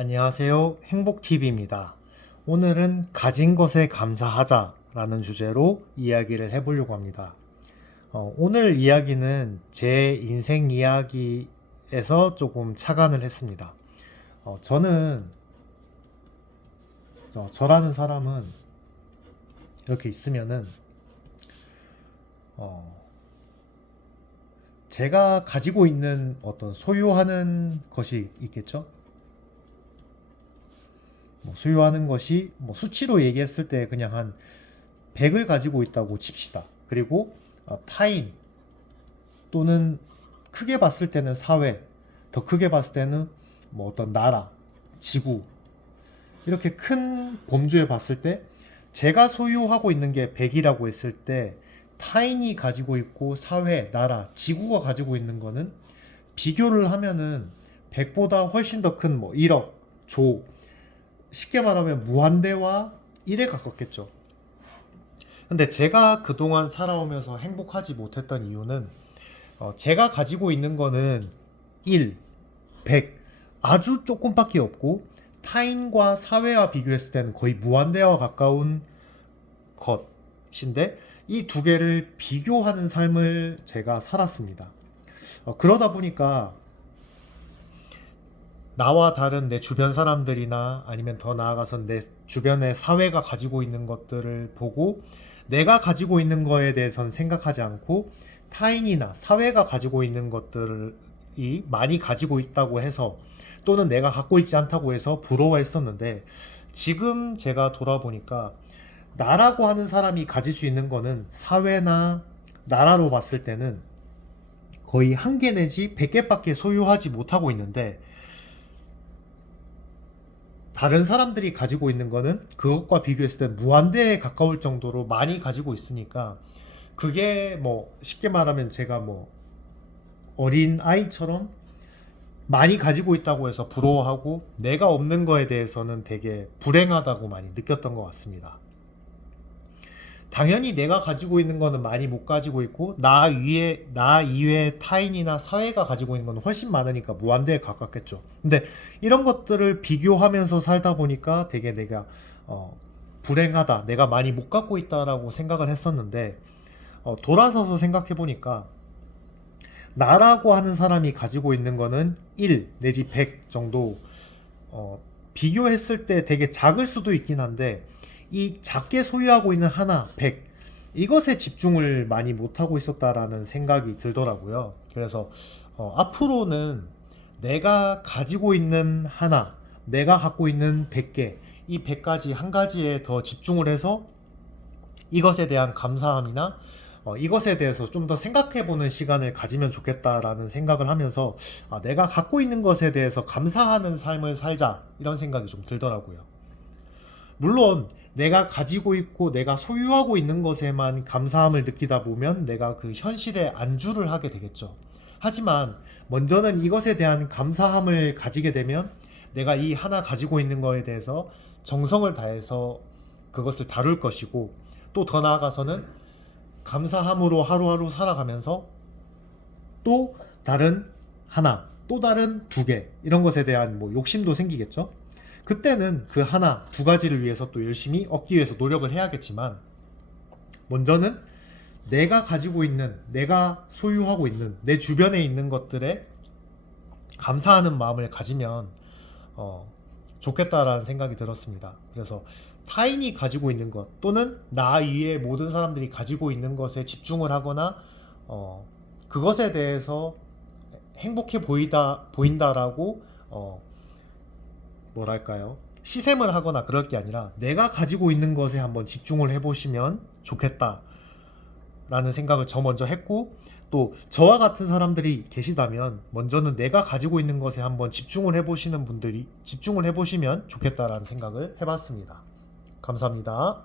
안녕하세요. 행복TV입니다. 오늘은 가진 것에 감사하자라는 주제로 이야기를 해보려고 합니다. 오늘 이야기는 제 인생 이야기에서 조금 착안을 했습니다. 저는, 저라는 사람은 이렇게 있으면은, 어, 제가 가지고 있는 어떤 소유하는 것이 있겠죠? 소유하는 것이 수치로 얘기했을 때 그냥 한 100을 가지고 있다고 칩시다. 그리고 타인 또는 크게 봤을 때는 사회, 더 크게 봤을 때는 어떤 나라, 지구, 이렇게 큰 범주에 봤을 때 제가 소유하고 있는 게 100이라고 했을 때 타인이 가지고 있고 사회, 나라, 지구가 가지고 있는 거는 비교를 하면은 100보다 훨씬 더 큰 1억, 조, 쉽게 말하면 무한대와 1에 가깝겠죠. 근데 제가 그동안 살아오면서 행복하지 못했던 이유는 제가 가지고 있는 거는 1, 100 아주 조금밖에 없고 타인과 사회와 비교했을 때는 거의 무한대와 가까운 것인데 이 두 개를 비교하는 삶을 제가 살았습니다. 그러다 보니까 나와 다른 내 주변 사람들이나 아니면 더 나아가서 내 주변의 사회가 가지고 있는 것들을 보고 내가 가지고 있는 거에 대해서는 생각하지 않고 타인이나 사회가 가지고 있는 것들이 많이 가지고 있다고 해서 또는 내가 갖고 있지 않다고 해서 부러워했었는데 지금 제가 돌아보니까 나라고 하는 사람이 가질 수 있는 거는 사회나 나라로 봤을 때는 거의 한 개 내지 100개밖에 소유하지 못하고 있는데 다른 사람들이 가지고 있는 거는 그것과 비교했을 때 무한대에 가까울 정도로 많이 가지고 있으니까 그게 쉽게 말하면 제가 어린 아이처럼 많이 가지고 있다고 해서 부러워하고 내가 없는 거에 대해서는 되게 불행하다고 많이 느꼈던 것 같습니다. 당연히 내가 가지고 있는 거는 많이 못 가지고 있고 나 이외에 타인이나 사회가 가지고 있는 거는 훨씬 많으니까 무한대에 가깝겠죠. 근데 이런 것들을 비교하면서 살다 보니까 되게 내가 불행하다, 내가 많이 못 갖고 있다라고 생각을 했었는데 돌아서서 생각해 보니까 나라고 하는 사람이 가지고 있는 거는 1 내지 100 정도 비교했을 때 되게 작을 수도 있긴 한데 이 작게 소유하고 있는 하나, 100 이것에 집중을 많이 못하고 있었다라는 생각이 들더라고요. 그래서 앞으로는 내가 가지고 있는 하나, 내가 갖고 있는 100개, 이 100가지 한 가지에 더 집중을 해서 이것에 대한 감사함이나 이것에 대해서 좀 더 생각해보는 시간을 가지면 좋겠다라는 생각을 하면서 내가 갖고 있는 것에 대해서 감사하는 삶을 살자 이런 생각이 좀 들더라고요. 물론 내가 가지고 있고 내가 소유하고 있는 것에만 감사함을 느끼다 보면 내가 그 현실에 안주를 하게 되겠죠. 하지만 먼저는 이것에 대한 감사함을 가지게 되면 내가 이 하나 가지고 있는 거에 대해서 정성을 다해서 그것을 다룰 것이고 또 더 나아가서는 감사함으로 하루하루 살아가면서 또 다른 하나, 또 다른 두 개 이런 것에 대한 욕심도 생기겠죠. 그때는 그 하나, 두 가지를 위해서 또 열심히 얻기 위해서 노력을 해야겠지만 먼저는 내가 가지고 있는, 내가 소유하고 있는 내 주변에 있는 것들에 감사하는 마음을 가지면 좋겠다라는 생각이 들었습니다. 그래서 타인이 가지고 있는 것 또는 나 위에 모든 사람들이 가지고 있는 것에 집중을 하거나 그것에 대해서 행복해 보인다라고 뭐랄까요? 시샘을 하거나 그럴 게 아니라 내가 가지고 있는 것에 한번 집중을 해보시면 좋겠다 라는 생각을 저 먼저 했고 또 저와 같은 사람들이 계시다면 먼저는 내가 가지고 있는 것에 한번 집중을 해보시는 분들이 집중을 해보시면 좋겠다라는 생각을 해봤습니다. 감사합니다.